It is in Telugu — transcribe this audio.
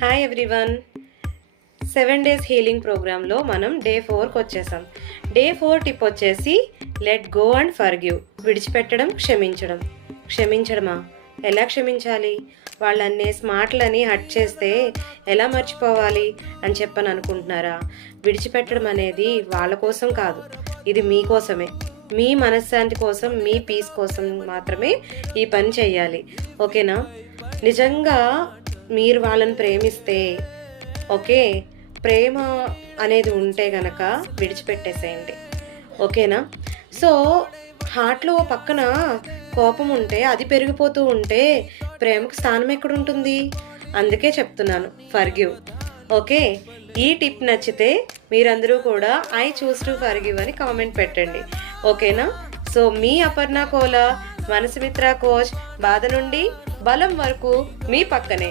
Hi everyone. 7 days హీలింగ్ ప్రోగ్రాంలో మనం డే 4కి వచ్చేసాం. డే 4 టిప్ వచ్చేసి లెట్ గో అండ్ ఫర్గివ్. విడిచిపెట్టడం, క్షమించడం. క్షమించడమా? ఎలా క్షమించాలి? వాళ్ళన్ని మాటలని హర్ట్ చేస్తే ఎలా మర్చిపోవాలి అని చెప్పని అనుకుంటున్నారా? విడిచిపెట్టడం అనేది వాళ్ళ కోసం కాదు, ఇది మీకోసమే. మీ మనశ్శాంతి కోసం, మీ పీస్ కోసం మాత్రమే ఈ పని చేయాలి. ఓకేనా? నిజంగా మీరు వాళ్ళని ప్రేమిస్తే, ఓకే, ప్రేమ అనేది ఉంటే గనక విడిచిపెట్టేసేయండి. ఓకేనా? సో హార్ట్లో పక్కన కోపం ఉంటే, అది పెరిగిపోతూ ఉంటే ప్రేమకు స్థానం ఎక్కడుంటుంది? అందుకే చెప్తున్నాను, ఫర్గివ్. ఓకే, ఈ టిప్ నచ్చితే మీరందరూ కూడా ఐ చూస్ టు ఫర్గివ్ అని కామెంట్ పెట్టండి. ఓకేనా? సో మీ అపర్ణ కోలా, మనసుమిత్ర కోచ్, బాధ నుండి బలం వరకు మీ పక్కనే.